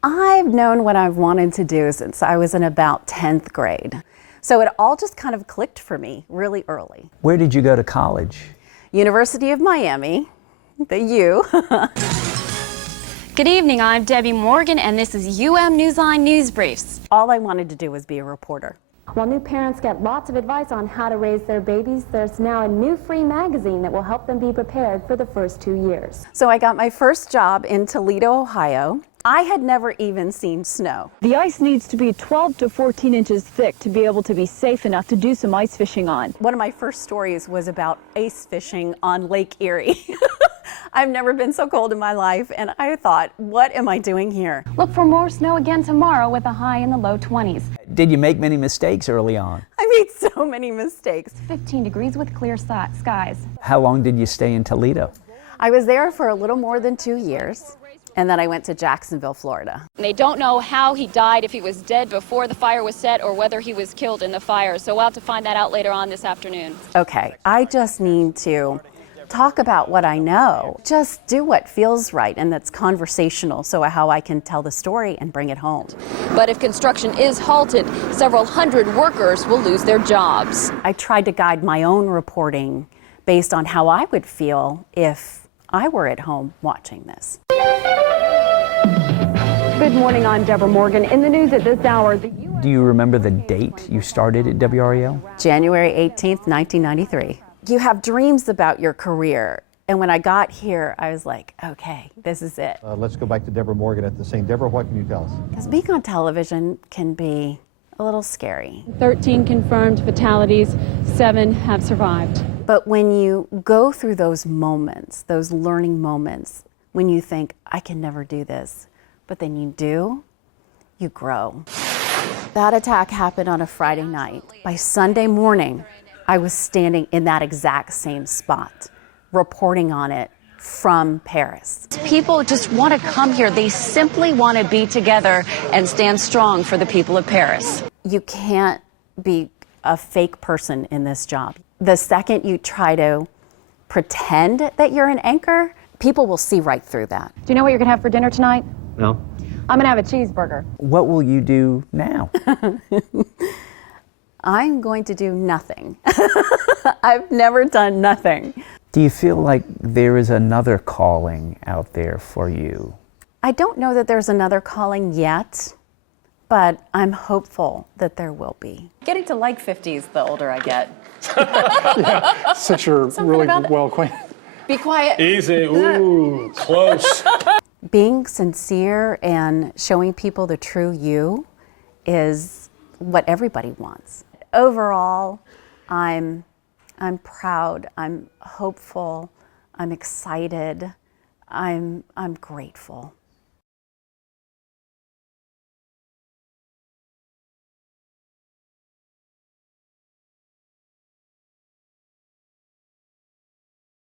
I've known what I've wanted to do since I was in about 10th grade. So it all just kind of clicked for me really early. Where did you go to college? University of Miami, the U. Good evening, I'm Debra Morgan, and this is Newsline News Briefs. All I wanted to do was be a reporter. While new parents get lots of advice on how to raise their babies, there's now a new free magazine that will help them be prepared for the first 2 years. So I got my first job in Toledo, Ohio. I had never even seen snow. The ice needs to be 12 to 14 inches thick to be able to be safe enough to do some ice fishing on. One of my first stories was about ice fishing on Lake Erie. I've never been so cold in my life, and I thought, what am I doing here? Look for more snow again tomorrow with a high in the low 20s. Did you make many mistakes early on? I made so many mistakes. 15 degrees with clear skies. How long did you stay in Toledo? I was there for a little more than 2 years, and then I went to Jacksonville, Florida. They don't know how he died, if he was dead before the fire was set or whether he was killed in the fire, so we'll have to find that out later on this afternoon. Okay, I just need to talk about what I know. Just do what feels right and that's conversational, so how I can tell the story and bring it home. But if construction is halted, several hundred workers will lose their jobs. I tried to guide my own reporting based on how I would feel if I were at home watching this. Good morning, I'm Debra Morgan. In the news at this hour, Do you remember the date you started at WRAL? January 18th, 1993. You have dreams about your career. And when I got here, I was like, okay, this is it. Let's go back to Debra Morgan at the scene. Debra, what can you tell us? Because being on television can be a little scary. 13 confirmed fatalities, 7 have survived. But when you go through those moments, those learning moments, when you think, I can never do this, but then you do, you grow. That attack happened on a Friday night. By Sunday morning, I was standing in that exact same spot, reporting on it from Paris. People just want to come here. They simply want to be together and stand strong for the people of Paris. You can't be a fake person in this job. The second you try to pretend that you're an anchor, people will see right through that. do you know what you're going to have for dinner tonight? No. I'm going to have a cheeseburger. What will you do now? I'm going to do nothing. I've never done nothing. Do you feel like there is another calling out there for you? I don't know that there's another calling yet, but I'm hopeful that there will be. Getting to like 50s the older I get. Since you're really well acquainted. Be quiet. Easy. Ooh, close. Being sincere and showing people the true you is what everybody wants. Overall, I'm proud, I'm hopeful, I'm excited, I'm grateful.